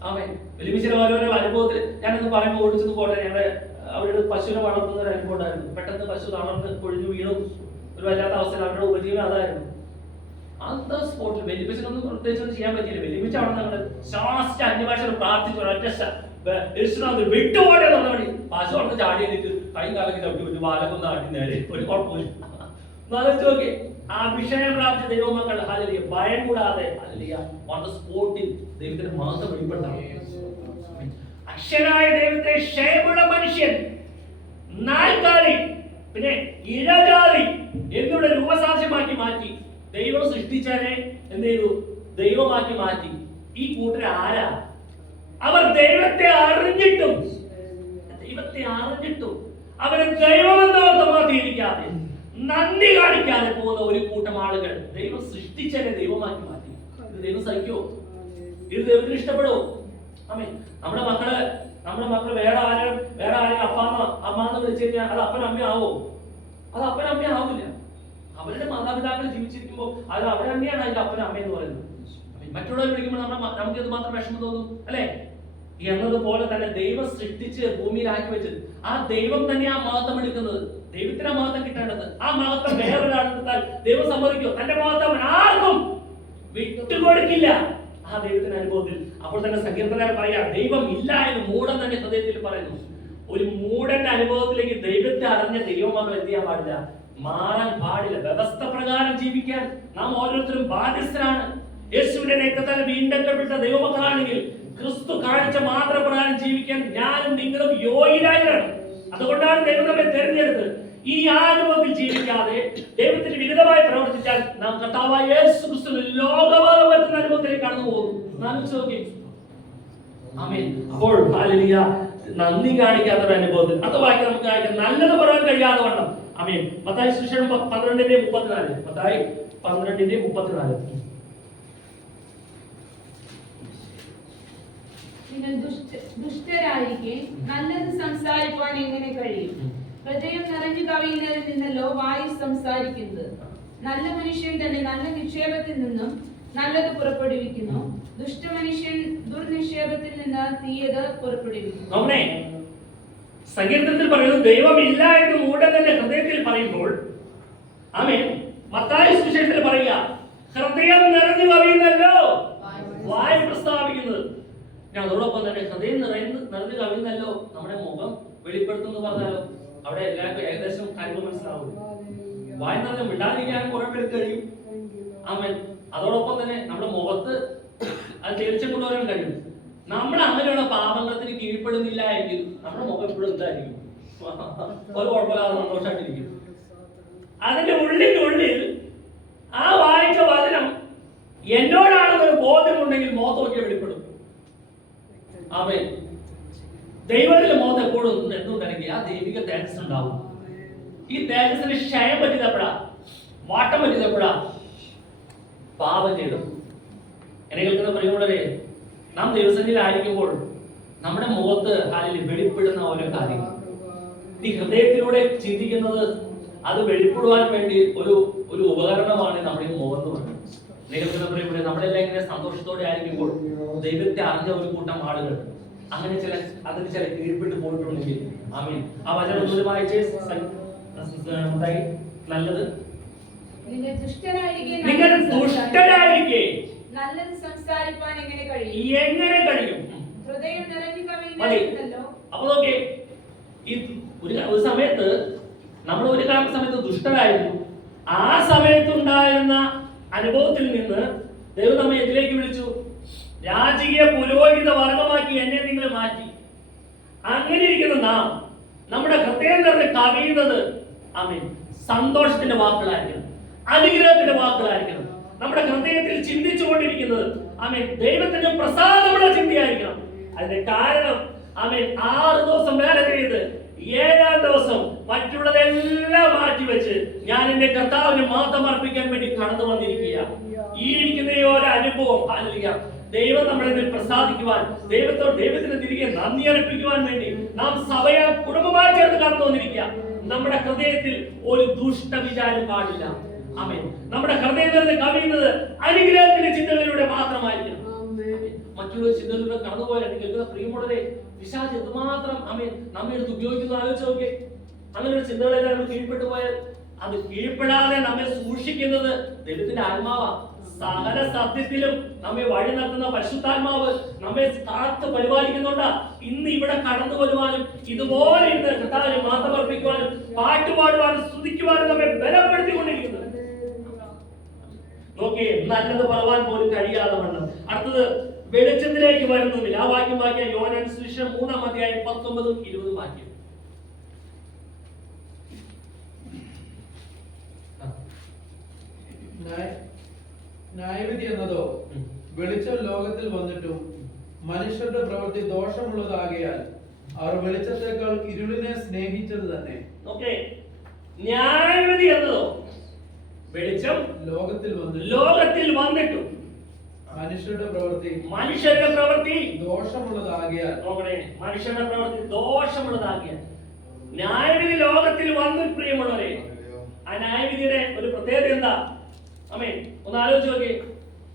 ആമേ, വലിയ ഓരോരോ അനുഭവത്തിൽ ഞാനൊന്ന് പറയുമ്പോൾ ഓടിച്ചത് പോട്ടെ. ഞങ്ങളുടെ അവിടെ പശുവിനെ വളർത്തുന്ന ഒരു അനുഭവം ഉണ്ടായിരുന്നു. പെട്ടെന്ന് പശു തളർന്ന് കൊഴിഞ്ഞു വീണു. ഒരു വല്ലാത്ത അവസ്ഥയിൽ അവരുടെ ഉപജീവനം അതായിരുന്നു. അന്ത സ്പോട്ടിൽ വെല്ലുവിളിച്ചൊന്നും പ്രത്യേകിച്ചൊന്നും ചെയ്യാൻ പറ്റിയില്ല. വെല്ലുവിളിച്ച് അവിടെ നമ്മുടെ ശാസ്ത്ര അന്യഭാഷ പ്രാർത്ഥിച്ചു ഒരൊറ്റ വിട്ടുപോട്ടെ എന്ന് പറഞ്ഞാൽ പശു അവിടെ ചാടി എന്നിട്ട് കൈ കാലൊക്കെ ചവിട്ടി വിട്ടു, വാലൊക്കെ ആട്ടി നേരെ, ഒരു കുഴപ്പമില്ല. നോക്കി അഭിഷേകം പ്രാപിച്ച ദൈവമക്കൾ ഹല്ലേലൂയ ഭയം കൂടാതെ ഹല്ലേലൂയ ഓൺ ദ സ്പോട്ടിൽ ദൈവത്തിന്റെ മഹത്വം വെളിപ്പെടുത്തണം. അക്ഷരായ ദൈവത്തെ ക്ഷയമുള്ള മനുഷ്യൻ, നാൽക്കാലി, പിന്നെ ഇഴജാതി എന്നിവിടെ രൂപസാക്ഷ്യമാക്കി മാറ്റി. ദൈവം സൃഷ്ടിച്ചതിനെ എന്ത് ചെയ്തു? ദൈവമാക്കി മാറ്റി. ഈ കൂട്ടർ ആരാ? അവർ ദൈവത്തെ അറിഞ്ഞിട്ടും അവരെ ദൈവമെന്നോർത്ത് മാറ്റിയിരിക്കാതെ നന്ദി കാണിക്കാതെ പോകുന്ന ഒരു കൂട്ടം ആളുകൾ ദൈവം സൃഷ്ടിച്ചതിനെ ദൈവമാക്കി മാറ്റി. ഇത് ദൈവം സഹിക്കോ? ഇത് ദൈവത്തിന് ഇഷ്ടപ്പെടുവോ? ആമേൻ. നമ്മുടെ മക്കള് വേറെ ആരെയും അമ്മാന്ന് വിളിച്ചു കഴിഞ്ഞാൽ അത് അപ്പനും അമ്മയും ആവോ? അത് അപ്പനും അമ്മയും ആവില്ല. അവരുടെ മാതാപിതാക്കൾ ജീവിച്ചിരിക്കുമ്പോൾ അത് അവരെ തന്നെയാണ് അതിന്റെ അപ്പനും അമ്മയെന്ന് പറയുന്നത്. മറ്റുള്ളവർ വിളിക്കുമ്പോൾ നമുക്ക് ഇത് മാത്രം വിഷമം തോന്നും അല്ലെ? എന്നതുപോലെ തന്നെ ദൈവം സൃഷ്ടിച്ച് ഭൂമിയിലാക്കി വെച്ചത് ആ ദൈവം തന്നെ ആ മഹത്വം എടുക്കുന്നത്. ദൈവത്തിന് ആ മഹത്വം കിട്ടേണ്ടത്. ആ മഹത്വം വേറൊരാളെടുത്താൽ ദൈവം സമ്മതിക്കോ? തന്റെ മഹത്വം ആർക്കും വിട്ടുകൊടുക്കില്ല ആ ദൈവത്തിന്റെ അനുഭവത്തിൽ. അപ്പോൾ തന്നെ സങ്കീർത്തനക്കാരൻ പറയാ, ദൈവം ഇല്ല എന്ന് മൂഢൻ തന്നെ ഹൃദയത്തിൽ പറയുന്നു. ഒരു മൂഢന്റെ അനുഭവത്തിലേക്ക് ദൈവത്തെ അറിഞ്ഞ ദൈവമകൾ എന്ത് ചെയ്യാൻ പാടില്ല? മാറാൻ പാടില്ല. വ്യവസ്ഥ പ്രകാരം ജീവിക്കാൻ നാം ഓരോരുത്തരും ബാധ്യസ്ഥരാണ്. യേശുവിന്റെ രക്തത്താൽ വീണ്ടെടുക്കപ്പെട്ട ദൈവമക്കളാണെങ്കിൽ ക്രിസ്തു കാണിച്ച മാതൃപ്രകാരം ജീവിക്കാൻ ഞാനും നിങ്ങളും യോഗ്യരായവരാണ്. അതുകൊണ്ടാണ് ദൈവം നമ്മെ തിരഞ്ഞെടുത്തത്. ഈ അനുഭവത്തിൽ ജീവിക്കാതെ ദൈവത്തിന് വിരുദ്ധമായി പ്രവർത്തിച്ചാൽ നാം കർത്താവായ യേശു ക്രിസ്തു ലോകമാനം വരുന്ന അനുഭവത്തിലേക്ക് കടന്നു പോകും. ആമേൻ. അപ്പോൾ ഹല്ലേലൂയ നന്ദി കാണിക്കാത്ത ഒരു അനുഭവത്തിൽ അത് വായിക്കാൻ നമുക്ക് നല്ലത് പറയാൻ കഴിയാതെ വണ്ണം. ആമേൻ. മത്തായി സുവിശേഷം 12:34. മത്തായി 12:34. നിങ്ങൾ ദുഷ്ടരായിരിക്കെ നല്ലത് സംസാരിക്കുവാൻ എങ്ങനെ കഴിയും? ഹൃദയം നിറഞ്ഞു കവിയുന്നതിൽ നിന്നല്ലോ വായു സംസാരിക്കുന്നത്. നല്ല മനുഷ്യൻ തന്നെ നല്ല നിക്ഷേപത്തിൽ നിന്നും നല്ലത് പുറപ്പെടുവിക്കുന്നു. ദുഷ്ടമനുഷ്യൻ ദുർനിക്ഷേപത്തിൽ നിന്ന് തീയത് പുറപ്പെടുവിക്കുന്നു. സങ്കീർത്തനത്തിൽ പറയുന്നത് ദൈവമില്ല എന്ന് മൂഢൻ തന്നെ ഹൃദയത്തിൽ പറയുമ്പോൾ, ആമേൻ, മത്തായി സുവിശേഷത്തിൽ പറയുക ഹൃദയം നിറഞ്ഞു കവിയുന്നല്ലോ വായു പ്രസ്താവിക്കുന്നത്. അതോടൊപ്പം തന്നെ ഹൃദയം നിറഞ്ഞു കവിയുന്നല്ലോ നമ്മുടെ മുഖം വെളിപ്പെടുത്തുന്നു പറഞ്ഞാലോ അവിടെ എല്ലാവർക്കും ഏകദേശം കാര്യങ്ങൾ മനസ്സിലാവും. വായു നിറഞ്ഞ വിടാതിരിക്കാൻ കുറെ പേർക്ക് കഴിയും. ആമേൻ. അതോടൊപ്പം തന്നെ നമ്മുടെ മുഖത്ത് അത് തെളിച്ചം കൊണ്ടുവരാൻ കഴിയും. നമ്മൾ അങ്ങനെയുള്ള പാപങ്ങൾക്ക് കീഴ്പ്പെടുന്നില്ല എങ്കിൽ നമ്മുടെ മുഖം എപ്പോഴും എന്തായിരിക്കും? ഒരു കുഴപ്പമില്ലാതെ സന്തോഷമായിട്ടിരിക്കും. അതിന്റെ ഉള്ളിൽ ആ വായിച്ച വചനം എന്നോടാണെന്നൊരു ബോധ്യമുണ്ടെങ്കിൽ മുഖത്ത് നോക്കിയ വെളിപ്പെടും. ആമേൻ. ദൈവത്തിന്റെ മുഖത്ത് എപ്പോഴും എന്തുണ്ടെങ്കിൽ ആ ദൈവിക തേജസ് ഉണ്ടാവും. ഈ തേജസ്സിന് ക്ഷയം പറ്റിയതെപ്പോഴാ? വാട്ടം പറ്റിയതെപ്പോഴാ? പാപം ചെയ്തു. എന്നെ കേൾക്കുന്ന പ്രിയമുള്ളവരെ, നാം ദൈവസന്നിധിയിലായിരിക്കുമ്പോൾ നമ്മുടെ മുഖത്ത് ഹാലിൽ വെളിപ്പെടുന്ന ഓരോ കാര്യങ്ങൾ ഈ ഹൃദയത്തിലൂടെ ചിന്തിക്കുന്നത് അത് വെളിപ്പെടുവാൻ വേണ്ടി ഒരു ഉപകരണമാണ് നമ്മുടെ മുഖം എന്ന് പറയുന്നത്. കേൾക്കുന്ന പ്രിയമുള്ളവരെ, നമ്മളെല്ലാം ഇങ്ങനെ സന്തോഷത്തോടെ ആയിരിക്കുമ്പോൾ ദൈവത്തെ അറിഞ്ഞ ഒരു കൂട്ടം ആളുകൾ അങ്ങനെ അതിന് ചില കീഴ്പ്പെട്ട് പോയിട്ടുണ്ടെങ്കിൽ ആമീൻ. ആ വചനം ഒന്നുകൂടി വായിച്ചേ. നല്ലത് നിങ്ങൾ നല്ലത് സംസാരിപ്പാൻ എങ്ങനെ കഴിയും? എങ്ങനെ കഴിയും? ഹൃദയം നിറഞ്ഞു കവിയുന്നല്ലോ. അപ്പൊ നോക്കേ, ഈ ഒരു സമയത്ത് നമ്മൾ ഒരു സമയത്ത് ദുഷ്ടരായിരുന്നു. ആ സമയത്തുണ്ടായിരുന്ന അനുഭവത്തിൽ നിന്ന് ദൈവം നമ്മെ ഇതിലേക്ക് വിളിച്ചു. രാജകീയ പുരോഹിത വർഗമാക്കി എന്നെ നിങ്ങൾ മാറ്റി. അങ്ങനെ ഇരിക്കുന്ന നാം നമ്മുടെ ഹൃദയം നിറഞ്ഞ് കവിയുന്നത് ആമേൻ സന്തോഷത്തിന്റെ വാക്കുകളായിരിക്കണം, അനുഗ്രഹത്തിന്റെ വാക്കുകളായിരിക്കണം. നമ്മുടെ ഹൃദയത്തിൽ ചിന്തിച്ചുകൊണ്ടിരിക്കുന്നത് ആമേൻ ദൈവത്തിന്റെ പ്രസാദമുള്ള ചിന്തയായിരിക്കണം. അതിന്റെ കാരണം ആമേൻ 6 ദിവസം വേല ചെയ്ത് 7-ാം ദിവസം മറ്റുള്ളതെല്ലാം മാറ്റിവെച്ച് ഞാൻ എന്റെ കർത്താവിന് മാത്രം അർപ്പിക്കാൻ വേണ്ടി കടന്നു വന്നിരിക്കുക. ഈ ഇരിക്കുന്ന ഒരു അനുഭവം ദൈവം നമ്മളെ പ്രസാദിക്കുവാൻ, ദൈവത്തിന് തിരികെ നന്ദി അർപ്പിക്കുവാൻ വേണ്ടി നാം സഭയെ കുടുംബമായി ചേർന്ന് കടന്നു വന്നിരിക്കുക. നമ്മുടെ ഹൃദയത്തിൽ ഒരു ദുഷ്ട വിചാരം പാടില്ല. ആമേൻ. നമ്മുടെ ഹൃദയത്തിൽ കവിയുന്നത് അനുഗ്രഹത്തിന്റെ ചിന്തകളിലൂടെ മാത്രമായിരിക്കണം. മറ്റുള്ള ചിന്തകളിലൂടെ കടന്നുപോയാൽ കേൾക്കുന്ന പ്രിയമുള്ളവരെ, പിശാച് എന്തുമാത്രം ആമേൻ നമ്മെ എടുത്ത് ഉപയോഗിക്കുന്നു ആലോചിച്ച് നോക്കേ. അങ്ങനെ ചിന്തകളെല്ലാം കീഴ്പ്പെട്ടു പോയാൽ അത് കീഴ്പ്പെടാതെ നമ്മെ സൂക്ഷിക്കുന്നത് ദൈവത്തിന്റെ ആത്മാവാ. സകല സത്യത്തിലും നമ്മെ വഴി നടത്തുന്ന പരിശുദ്ധാത്മാവ് നമ്മെ കാത്ത് പരിപാലിക്കുന്നുണ്ട്. ഇന്ന് ഇവിടെ കടന്നു വരുവാനും ഇതുപോലെ ഇന്ന് കർത്താവിനെ മാത്രം അർപ്പിക്കുവാനും പാട്ടുപാടുവാനും സ്തുതിക്കുവാനും നമ്മെ ബലപ്പെടുത്തിക്കൊണ്ടിരിക്കുന്നത്. നോക്കിയേ, നല്ലത് പറവാൻ പോലും കഴിയാതെ വണ്ണം. അടുത്തത് വെളിച്ചത്തിലേക്ക് വരുന്നുമില്ല. ആ വാക്യം വായിക്കാൻ യോഹന്നാൻ സുവിശേഷം 3-ാം അധ്യായം 19-20 വാക്യം. ന്യായവിധി എന്നതോ വെളിച്ചം ലോകത്തിൽ വന്നിട്ടും മനുഷ്യരുടെ പ്രവൃത്തി ദോഷമുള്ളതാകിയാൽ അവർ വെളിച്ചത്തേക്കാൾ ഇരുളിനെ സ്നേഹിച്ചത് തന്നെ. ഓക്കേ, ന്യായവിധി എന്നതോ വെളിച്ചം ലോകത്തിൽ വന്നിട്ടും മനുഷ്യരുടെ പ്രവൃത്തി ദോഷമുള്ളതാകിയാൽ. നോക്കണേ, മനുഷ്യരുടെ പ്രവൃത്തി ദോഷമുള്ളതാകിയാൽ ന്യായവിധി ലോകത്തിൽ വന്നു. പ്രിയമുള്ളവരെ, ആ ന്യായവിധിയുടെ ഒരു പ്രത്യേകത എന്താ? ആമേൻ. ഒന്ന് ആലോചിച്ച് നോക്കി.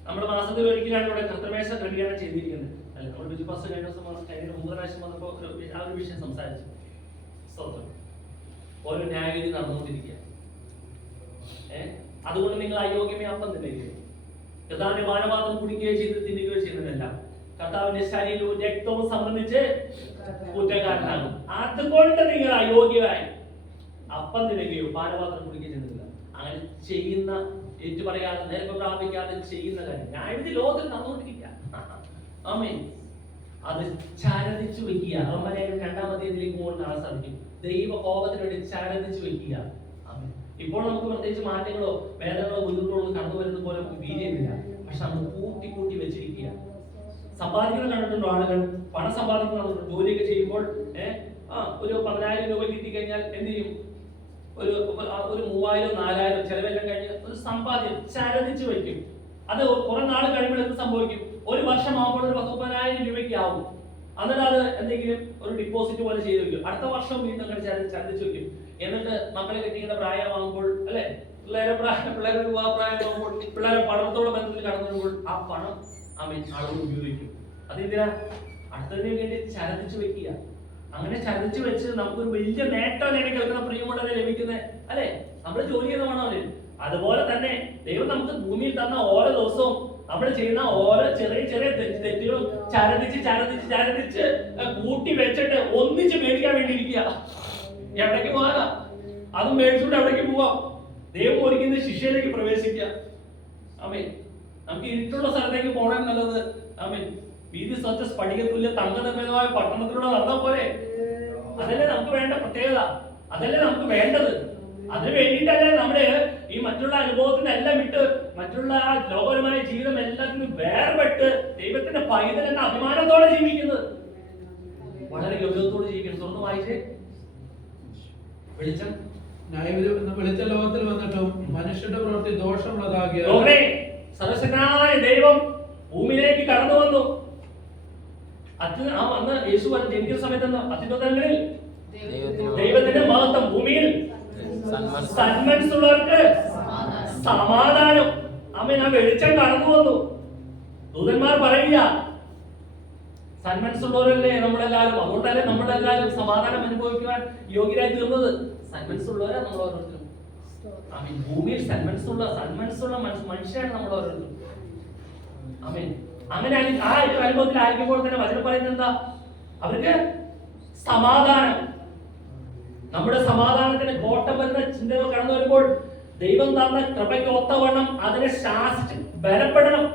നമ്മുടെ മാസത്തിൽ ഒരിക്കലാണ് ഇവിടെ കർത്തമേശ ക്രമീകരണം ചെയ്തിരിക്കുന്നത്. അല്ല, നമ്മുടെ ബിജുപാസ് കഴിഞ്ഞ ദിവസം 3 പ്രാവശ്യം വന്നപ്പോൾ ആ ഒരു വിഷയം സംസാരിച്ചു. സ്തോത്രം. ഓരോ ന്യായവിധി നടന്നുകൊണ്ടിരിക്കുക. അതുകൊണ്ട് നിങ്ങൾ അയോഗ്യമേ അപ്പം തിന്നുകയോ കർത്താവിന്റെ വാനപാത്രം കുടിക്കുകയോ ചെയ്ത് തിന്നുകയോ ചെയ്യുന്നതല്ല. കർത്താവിന്റെ ശരീരവും രക്തവും സംബന്ധിച്ച് കുറ്റക്കാരനാകും. അതുകൊണ്ട് നിങ്ങൾ അയോഗ്യമായി അപ്പം തിന്നുകയോ പാനപാത്രം കുടിക്കുകയോ ചെയ്യുന്നില്ല. അങ്ങനെ ചെയ്യുന്ന, ഏറ്റുപറയാതെ നേരത്തെ പ്രാപിക്കാതെ ചെയ്യുന്ന കാര്യം ന്യായവിധി ലോകത്തിൽ നടന്നുകൊണ്ടിരിക്കുക. ആമേൻ. അത് ചരതിച്ചു വെക്കുക. അവന്മാരെ 2-ാം അധ്യായത്തിലേക്ക് പോകാൻ കാണാൻ സാധിക്കും. ദൈവ കോപത്തിന് വേണ്ടി ചരതിച്ചു വെക്കുക. ആമേൻ. ഇപ്പോൾ നമുക്ക് പ്രത്യേകിച്ച് മാറ്റങ്ങളോ വേദനകളോ ബുദ്ധിമുട്ടുകളോ കടന്നു വരുന്നത് പോലെ നമുക്ക് വീര്യമില്ല. പക്ഷെ നമ്മൾ കൂട്ടി വെച്ചിരിക്കുക. സമ്പാദിക്കുന്ന കണ്ടിട്ടുണ്ടോ ആളുകൾ? പണം സമ്പാദിക്കുന്ന ജോലിയൊക്കെ ചെയ്യുമ്പോൾ ഒരു 10,000 രൂപ കിട്ടിക്കഴിഞ്ഞാൽ എന്ത് ചെയ്യും? ഒരു 3,000-4,000 ചെലവെല്ലാം കഴിഞ്ഞ് ഒരു സമ്പാദ്യം ചരതിച്ചു വയ്ക്കും. അത് കുറെ നാൾ കഴിയുമ്പോൾ എന്ത് സംഭവിക്കും? ഒരു വർഷം ആകുമ്പോൾ ഒരു 10,000-30,000 രൂപയ്ക്ക് ആവും. എന്നിട്ട് അത് എന്തെങ്കിലും ഒരു ഡിപ്പോസിറ്റ് പോലെ ചെയ്ത് വെക്കും. അടുത്ത വർഷം വീണ്ടും അങ്ങനെ ചരതിച്ചു വെക്കും. എന്നിട്ട് മക്കളെ കെട്ടിക്കുന്ന പ്രായമാകുമ്പോൾ, അല്ലെ, പിള്ളേരുടെ വിവാഹപ്രായമാകുമ്പോൾ, പിള്ളേരെ പഠനത്തോടെ ബന്ധത്തിൽ കടന്നു വരുമ്പോൾ ആ പണം ആളുകൾ ഉപയോഗിക്കും. അതെന്തിനാ? അടുത്തതിന് വേണ്ടി ചരതിച്ചു വെക്കുക. അങ്ങനെ ചരതിച്ചു വെച്ച് നമുക്കൊരു വലിയ നേട്ടം കേൾക്കുന്ന പ്രിയമുള്ളവരെ ലഭിക്കുന്നത്, അല്ലെ? നമ്മൾ ജോലി ചെയ്യുന്ന പണമല്ലേ? അതുപോലെ തന്നെ ദൈവം നമുക്ക് ഭൂമിയിൽ തന്ന ഓരോ ദിവസവും നമ്മൾ ചെയ്യുന്ന ഓരോ ചെറിയ തെറ്റുകളും ചരതിച്ച് കൂട്ടി വെച്ചിട്ട് ഒന്നിച്ച് മേടിക്കാൻ വേണ്ടി ഇരിക്കുക. എവിടേക്ക് പോകാനാ? അതും മേടിച്ചുകൊണ്ട് എവിടേക്ക് പോവാം? ദൈവം ഒരുക്കുന്ന ശിക്ഷയിലേക്ക് പ്രവേശിക്കുക. ആമേൻ. നമുക്ക് ഇരുട്ടുള്ള സ്ഥലത്തേക്ക് പോകണം നല്ലത്. ആമേൻ. വീതി സ്വച്ഛ സ്ഫടികത്തുല്യ തങ്കനിർമ്മിതമായ പട്ടണത്തിലൂടെ നടന്നാൽ പോലെ. അതല്ലേ നമുക്ക് വേണ്ട പ്രത്യേകത, അതല്ലേ നമുക്ക് വേണ്ടത്. അതിന് വേണ്ടിയിട്ടല്ലേ നമ്മള് ഈ മറ്റുള്ള അനുഭവത്തിന്റെ എല്ലാം വിട്ട് മറ്റുള്ള ആ ലോകപരമായ ജീവിതം എല്ലാത്തിനും വേർപെട്ട് ദൈവത്തിന്റെ പൈതൽ എന്ന അഭിമാനത്തോടെ ജീവിക്കുന്നത്. വളരെ ഗൗരവത്തോടെ ജീവിക്കണം. തുറന്നു വായിച്ചേ. വെളിച്ചം ലോകത്തിൽ വന്നിട്ടും മനുഷ്യരുടെ പ്രവൃത്തി ദോഷമുള്ളതാകിയാൽ. സർവശക്തനായ ദൈവം ഭൂമിയിലേക്ക് കടന്നു വന്നു. അന്ന് യേശു ജനിക്കുന്ന സമയത്ത് അത്യുന്നതങ്ങളിൽ ദൈവത്തിന്റെ മഹത്വം, ഭൂമിയിൽ സന്മനസ്സുള്ളവർക്ക് സമാധാനം. ആമേൻ. ആ വെളിച്ചം കടന്നു വന്നു. ദൂതന്മാർ പറയുക, സന്മനസ്സുള്ളവരല്ലേ നമ്മളെല്ലാവരും, അതുകൊണ്ടല്ലേ നമ്മളെല്ലാവരും സമാധാനം അനുഭവിക്കുവാൻ യോഗ്യരായി തീർന്നത്. സന്മനസ്സുള്ളവരാ നമ്മൾ ഓരോരുത്തരും. ഭൂമിയിൽ സന്മനസ്സുള്ള മനുഷ്യരാണ് നമ്മൾ ഓരോരുത്തരും. ആമേൻ. അങ്ങനെ ആ ഒരു അനുഭവത്തിൽ ആയിരിക്കുമ്പോൾ തന്നെ വചനം പറയുന്നത് എന്താ? അവർക്ക് സമാധാനം, നമ്മുടെ സമാധാനത്തിന് കോട്ടം വരുന്ന ചിന്തകൾ കടന്നു വരുമ്പോൾ ദൈവം തന്ന കൃപയ്ക്ക് ഒത്തവണ്ണം അതിനെ ശാസിച്ച് ബലപ്പെടണം.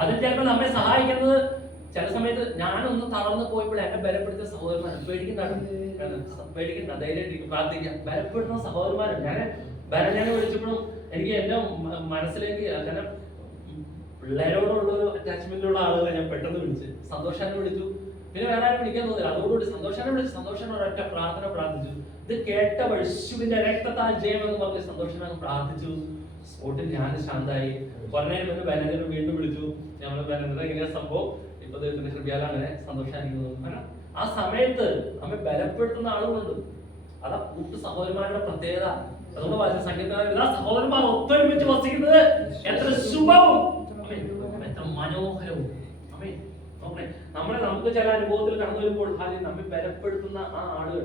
അതിൽ ചിലപ്പോൾ നമ്മെ സഹായിക്കുന്നത് ചില സമയത്ത് ഞാനൊന്ന് തളർന്നു പോയപ്പോൾ എന്നെ ബലപ്പെടുത്തിയ സഹോദരന്മാരും പേടിക്കണ്ട, ധൈര്യമായിട്ട് പ്രാർത്ഥിക്കാം. ബലപ്പെടുന്ന സഹോദരന്മാരും ഞാൻ വിളിച്ചപ്പോഴും എനിക്ക് എന്റെ മനസ്സിലേക്ക്, കാരണം പിള്ളേരോടുള്ള ഒരു അറ്റാച്ച്മെന്റുള്ള ആളുകളെ ഞാൻ പെട്ടെന്ന് വിളിച്ച് സന്തോഷാനെ വിളിച്ചു. പിന്നെ വേറെ ആരും വിളിക്കാൻ തോന്നില്ല. അതോടുകൂടി സന്തോഷാനെ വിളിച്ച് സന്തോഷാനെ ഒരൊറ്റ പ്രാർത്ഥന പ്രാർത്ഥിച്ചു. ഇത് കേട്ട യേശുവിന്റെ രക്തത്താൽ ജയമെന്ന് പറഞ്ഞ് സന്തോഷനാണ് പ്രാർത്ഥിച്ചു. സ്പോട്ടിൽ ഞാൻ ശാന്തായി. പറഞ്ഞതിന് മുന്നേ ബാനറിനെ വീണ്ടും വിളിച്ചു. ഞങ്ങൾ ബാനറിനെ എങ്ങനെയാ സംഭവം, ഇപ്പൊ ദൈവത്തിന്റെ കൃപയാലാണ് സന്തോഷാനിക്കുന്നത്. ആ സമയത്ത് നമ്മെ ബലപ്പെടുത്തുന്ന ആളുകളുണ്ട്. അതാ കൂട്ടു സഹോദരന്മാരുടെ പ്രത്യേകത. അതുകൊണ്ട് വായിച്ച സംഗീത സഹോദരന്മാർ ഒത്തൊരുമിച്ച് വസിക്കുന്നത് എത്ര ശുഭവും എത്ര മനോഹരവും. നമുക്ക് ചില അനുഭവത്തിൽ കടന്നു വരുമ്പോൾ നമ്മെ ബലപ്പെടുത്തുന്ന ആ ആളുകൾ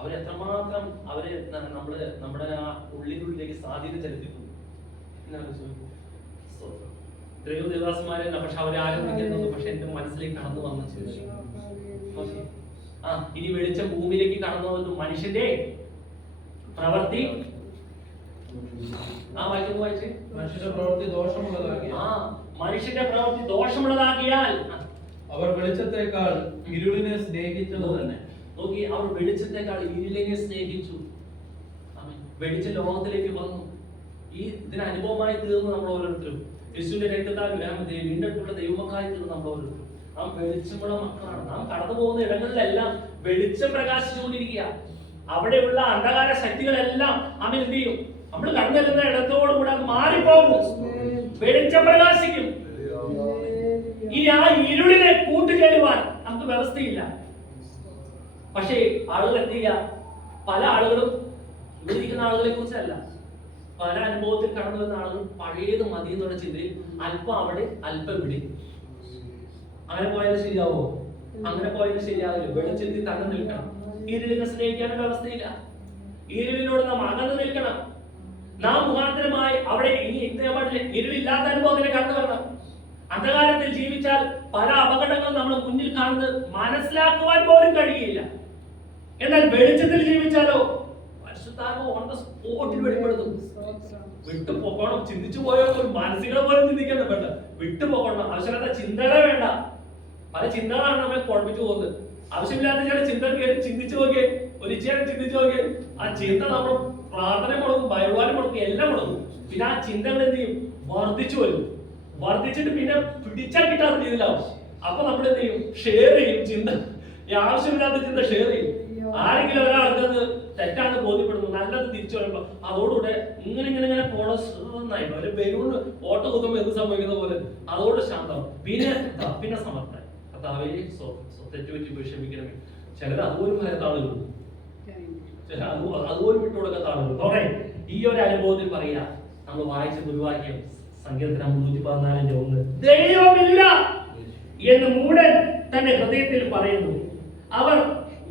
അവരെത്രമാത്രം നമ്മുടെ ആ ഉള്ളിനുള്ളിലേക്ക് സ്വാധീനം ചെലുത്തിയിട്ടുണ്ട്. ദേവദാസന്മാരെ പക്ഷെ അവരെ ആരംഭിക്കുന്നത് പക്ഷെ എന്റെ മനസ്സിലേക്ക് കടന്നു വന്ന ഇനി വെളിച്ചം ഭൂമിയിലേക്ക് കടന്നു വന്നു. മനുഷ്യന്റെ പ്രവൃത്തി വായിച്ച് മനുഷ്യന്റെ പ്രവൃത്തി ദോഷമുള്ളതാക്കിയാൽ അവർ വെളിച്ചത്തെക്കാൾ ഇരുളിനെ സ്നേഹിച്ചത് തന്നെ. നോക്കി, അവർ വെളിച്ചത്തെക്കാൾ ഇരുളിനെ സ്നേഹിച്ചു. വെളിച്ചം ലോകത്തിലേക്ക് വന്നു. ഇതിന് അനുഭവമായി തീർന്നു നമ്മൾ ഓരോരുത്തരും. യേശുവിന്റെ രക്തത്താൽ വീണ്ടെടുപ്പുള്ള ദൈവമക്കളായി തീർന്നു നമ്മൾ ഓരോരുത്തരും. നാം വെളിച്ചമുള്ള മക്കളാണ്. നാം കടന്നു പോകുന്ന ഇടങ്ങളിലെല്ലാം വെളിച്ചം പ്രകാശിച്ചുകൊണ്ടിരിക്കുക. അവിടെയുള്ള അന്ധകാര ശക്തികളെല്ലാം അവൻ എന്ത് ചെയ്യും? നമ്മൾ കടന്നു വരുന്ന ഇടത്തോടു കൂടെ അത് മാറിപ്പോകും. വെളിച്ചം പ്രകാശിക്കും. ഇനി ആ ഇരുളിനെ കൂട്ടുചേരുവാൻ നമുക്ക് വ്യവസ്ഥയില്ല. പക്ഷേ ആളുകൾ എന്ത് ചെയ്യുക? പല ആളുകളും ഇവിടെ ഇരിക്കുന്ന ആളുകളെ കുറിച്ചല്ല, പല അനുഭവത്തിൽ കടന്നു വരുന്ന ആളുകൾ പഴയത് മതി എന്നുള്ള ചിന്തയിൽ അല്പം അവിടെ അല്പം ഇവിടെ. അങ്ങനെ പോയാലും ശരിയാവോ? അങ്ങനെ പോയാലും ശരിയാവില്ല. വെളിച്ചത്തിൽ തന്നെ നിൽക്കണം. ഇരുളിനെ സ്നേഹിക്കാനും വ്യവസ്ഥയില്ല. ഇരുളിനോട് നാം അകന്നു നിൽക്കണം. നാം മുഖാന്തരമായി അവിടെ ഇനി ഇരുളില്ലാത്ത അനുഭവത്തിന് കടന്നു വരണം. അന്ധകാരത്തിൽ ജീവിച്ചാൽ പല അപകടങ്ങളും നമ്മൾ മുന്നിൽ കാണുന്നത് മനസ്സിലാക്കുവാൻ പോലും കഴിയില്ല. എന്നാൽ വെളിച്ചത്തിൽ ജീവിച്ചാലോ പരിശുദ്ധാത്മാവ് ഓൺ ദ സ്പോട്ടിൽ വെളിപ്പെടുന്നു. വിട്ടുപോകണം. ചിന്തിച്ചു പോയോ ഒരു മാനസികം പോലും ചിന്തിക്കാൻ വേണ്ട. വിട്ടുപോകണം. ആവശ്യമില്ലാത്ത ചിന്തകളെ വേണ്ട. പല ചിന്തകളാണ് നമ്മളെ കുഴപ്പിച്ചു പോകുന്നത്. ആവശ്യമില്ലാത്ത ചില ചിന്തകൾ കയറി ചിന്തിച്ചു നോക്കിയേ, ഒരു ഇച്ചയെ ചിന്തിച്ചു നോക്കിയേ. ആ ചിന്ത നമ്മൾ പ്രാർത്ഥന മുടക്കും, ബൈബിളാനും മുടക്കും, എല്ലാം മുടക്കും. പിന്നെ ആ ചിന്തകൾ എന്ത് ചെയ്യും? വർദ്ധിച്ചു വരും. വർദ്ധിച്ചിട്ട് പിന്നെ പിടിച്ചാൽ കിട്ടാത്ത രീതിയിലാവും. അപ്പൊ നമ്മൾ എന്ത് ചെയ്യും? ഷെയർ ചെയ്യും. ചിന്ത ആവശ്യമില്ലാത്ത ചിന്ത ഷെയർ ചെയ്യും. ആരെങ്കിലും ഒരാൾക്ക് അത് തെറ്റാണെന്ന് ബോധ്യപ്പെടുന്നു, നല്ലത് തിരിച്ചു വരുമ്പോ അതോടുകൂടെ ഇങ്ങനെ പോണായി ഒരു ബലൂണ് ഓട്ട കുത്തുമ്പോ എന്ത് സംഭവിക്കുന്ന പോലെ അതോട് ശാന്തം. പിന്നെ സമർത്ഥം കർത്താവേ തെറ്റുപറ്റി ക്ഷമിക്കണമേ. ചിലർ അതുപോലും പറയാത്ത ആളുകളുണ്ട്. ചില അതുപോലും വിട്ടുകൊടുക്കാത്ത ആളുകൾ. ഈ ഒരു അനുഭവത്തിൽ പറയാ, നമ്മൾ വായിച്ച ദുർവാക്യം സങ്കീർത്തനം 114:1 ദൈവമില്ല എന്ന് മൂഢൻ തന്റെ ഹൃദയത്തിൽ പറയുന്നു. അവർ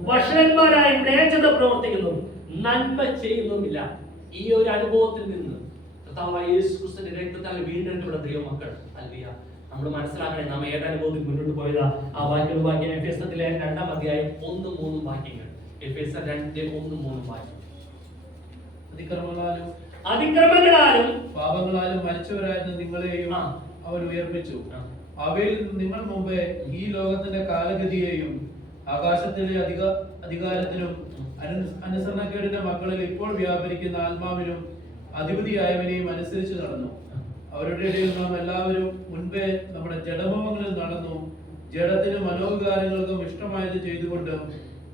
വഷളന്മാരായി മ്ലേച്ഛത പ്രവർത്തിക്കുന്നു, നന്മ ചെയ്യുന്നുമില്ല. ഈ ഒരു അനുഭവത്തിൽ നിന്ന് കർത്താവായ യേശുക്രിസ്തുവിന്റെ രക്തത്താൽ വീണ്ടെടുക്കപ്പെട്ട ദൈവമക്കൾ അല്ലിയ നമ്മൾ മനസ്സിലാക്കണേ. നാം ഏത് അനുഭവത്തിൽ മുന്നോട്ട് പോയതാ? ആ വാക്യം എഫേസ്യത്തിലെ 2-ാം അധ്യായം 1-3 വാക്യങ്ങൾ. എഫേസ്യർ 2:1-3 വാക്യം. അതിക്രമങ്ങളാലും പാപങ്ങളാലും മരിച്ചവരായിരുന്ന നിങ്ങളെയും അവർ ഉയർപ്പിച്ചു. അവയിൽ നിങ്ങൾ മുമ്പേ ഈ ലോകത്തിന്റെ കാലഗതിയെയും ആകാശത്തിലെ അധികാരത്തിനും അനുസരണക്കേടിന്റെ മക്കളിൽ ഇപ്പോൾ വ്യാപരിക്കുന്ന ആത്മാവിനും അധിപതിയായവനെയും അനുസരിച്ച് നടന്നു. അവരുടെ ഇടയിൽ നാം എല്ലാവരും മുൻപേ നമ്മുടെ ജഡമോഹങ്ങളിൽ നടന്നു, ജഡത്തിനും മനോവികാരങ്ങൾക്കും ഇഷ്ടമായത് ചെയ്തുകൊണ്ട്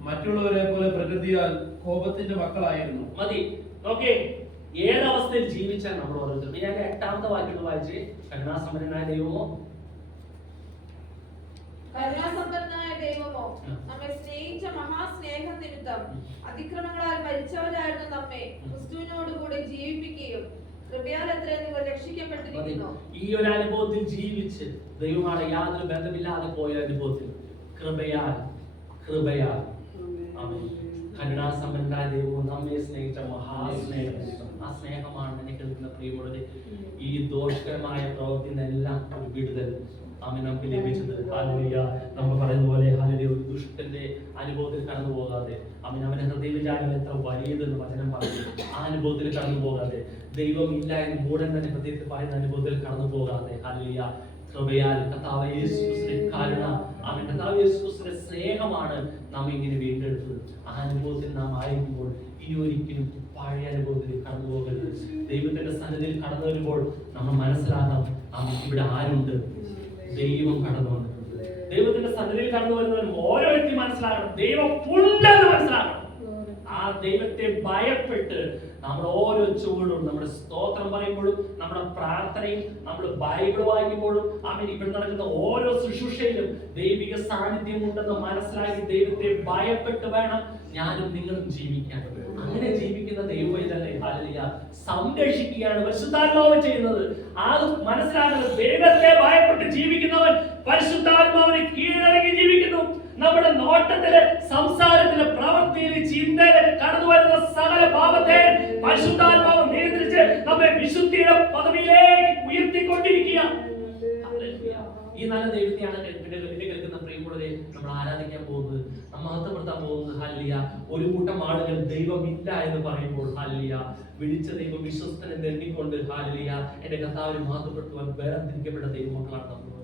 മറ്റുള്ളവരെ പോലെ പ്രകൃതിയാൽ കോപത്തിന്റെ മക്കളായിരുന്നു. മതി നോക്കേ, ഏതവസ്ഥയിൽ ജീവിച്ചാൽ നമ്മൾ ഓരോരുത്തരും. ഞാൻ 8-ാമത്തെ വാക്യം വായിച്ച് കരുണാസമ്പന്നനായ ദൈവമോ നമ്മെ സ്നേഹിച്ച മഹാസ്നേഹ നിമിത്തം അതിക്രമങ്ങളാൽ മരിച്ചവരായിരുന്നു നമ്മെ ക്രിസ്തുവിനോടുകൂടെ ജീവിപ്പിക്കുകയും കൃപയാൽ അത്രേ നിങ്ങൾ രക്ഷിക്കപ്പെട്ടിരിക്കുന്നു. ഈ ഒരു അനുഭവത്തിൽ ജീവിച്ച് ദൈവമാണ് യാതൊരു ബന്ധമില്ലാതെ പോയ അനുഭവത്തിൽ കൃപയാൽ കരുണാസമ്പന്നനായ ദൈവവും നമ്മെ സ്നേഹിച്ച മഹാസ്നേഹം ആ സ്നേഹമാണ് എന്നെ കേൾക്കുന്ന പ്രിയമുള്ളത്. ഈ ദോഷകരമായ പ്രവൃത്തിയിൽ നിന്നെല്ലാം ഒരു വിടുതൽ ആമേൻ നമുക്ക് ലഭിച്ചത്. ഹല്ലേലൂയ. നമ്മൾ പറയുന്ന പോലെ ഹല്ലേലൂയ, ഒരു ദുഷ്ടന്റെ അനുഭവത്തിൽ കടന്നു പോകാതെ, ആമേൻ അവന്റെ ഹൃദയവിചാരങ്ങൾ എത്ര വലിയതെന്ന് വചനം പറഞ്ഞു, ആ അനുഭവത്തിൽ കടന്നു പോകാതെ, ദൈവം ഇല്ല എന്ന് മൂടൻ തന്നെ ഹൃദയത്തിൽ പറയുന്ന അനുഭവത്തിൽ കടന്നു പോകാതെ, ഹല്ലേലൂയ, കൃപയാൽ കർത്താവ് യേശു ക്രിസ്തുവിന്റെ കരുണ, ആമേൻ, കർത്താവ് യേശു ക്രിസ്തുവിന്റെ സ്നേഹമാണ് നാം ഇങ്ങനെ വീണ്ടെടുത്തത്. ആ അനുഭവത്തിൽ നാം ആയിരിക്കുമ്പോൾ ഇനി ഒരിക്കലും പഴയ അനുഭവത്തിൽ കടന്നു പോകരുത്. ദൈവത്തിന്റെ സന്നിധിയിൽ കടന്നു വരുമ്പോൾ നമ്മൾ മനസ്സിലാക്കാം, ഇവിടെ ആരുണ്ട്? ദൈവം കടന്നു വന്നിട്ടുണ്ട്. ദൈവത്തിന്റെ സന്നിധിയിൽ കടന്നു വരുന്നവൻ ഓരോ വ്യക്തി മനസ്സിലാക്കണം, ദൈവം ഉണ്ടെന്ന് മനസ്സിലാക്കണം. ആ ദൈവത്തെ ഭയപ്പെട്ട് നമ്മൾ ഓരോ ചുവടും, നമ്മുടെ സ്തോത്രം പറയുമ്പോഴും, നമ്മുടെ പ്രാർത്ഥനയും, നമ്മൾ ബൈബിൾ വായിക്കുമ്പോഴും, ആമേൻ, ഇവിടെ നടക്കുന്ന ഓരോ ശുശ്രൂഷയിലും ദൈവിക സാന്നിധ്യം ഉണ്ടെന്ന് മനസ്സിലാക്കി ദൈവത്തെ ഭയപ്പെട്ട് വേണം ഞാനും നിങ്ങളും ജീവിക്കാൻ. അങ്ങനെ ജീവിക്കുന്ന ദൈവവൈതലെ ഹല്ലേലൂയ സംരക്ഷിക്കുകയാണ് പരിശുദ്ധാത്മാവ് ചെയ്യുന്നത്. അത് മനസ്സിലാക്കുന്നത്, ദൈവത്തെ ഭയപ്പെട്ട് ജീവിക്കുന്നവൻ പരിശുദ്ധാത്മാവിനെ കീഴടങ്ങി ജീവിക്കുന്നു. നമ്മുടെ നോട്ടത്തില്, സംസാരത്തില്, പ്രവൃത്തിയില്, ചിന്തയില് കടന്നു വരുന്ന സകല പാപത്തെ പരിശുദ്ധാത്മാവ് നിയന്ത്രിച്ച് നമ്മെ വിശുദ്ധിയുടെ പദവിയിലേക്ക് ഉയർത്തിക്കൊണ്ടിരിക്കുക. ഈ നല്ല ദൈവത്തെയാണ് കേൾക്കുന്ന പ്രിയമുള്ളവരെ നമ്മൾ ആരാധിക്കാൻ പോകുന്നത്, നമ്മൾ മഹത്വപ്പെടുത്താൻ പോകുന്നത്. ഹല്ലേലൂയ. ഒരു കൂട്ടം ആളുകൾ ദൈവമില്ല എന്ന് പറയുമ്പോൾ, ഹല്ലേലൂയ, വിളിച്ച ദൈവം വിശ്വസ്തനെ നെല്ലിക്കൊണ്ട്, ഹല്ലേലൂയ, എന്റെ കർത്താവിനെ മഹത്വപ്പെടുത്തുവാൻ വേർതിരിക്കപ്പെട്ട ദൈവമക്കളാണ് നമ്മൾ.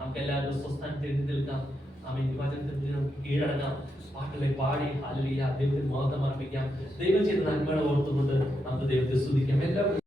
നമുക്ക് എല്ലാവരും സ്വസ്ഥാനത്ത് എഴുതി നിൽക്കാം. ആമേൻ. വചനത്തിന് നമുക്ക് കീഴടങ്ങാം. പാട്ടുകളെ പാടി ഹല്ലേലൂയ ദൈവത്തിന് മഹത്വം അർപ്പിക്കാം. ദൈവം ചെയ്ത നന്മകളെ ഓർത്തുകൊണ്ട് നമുക്ക് ദൈവത്തെ സ്തുതിക്കാം. എല്ലാവരും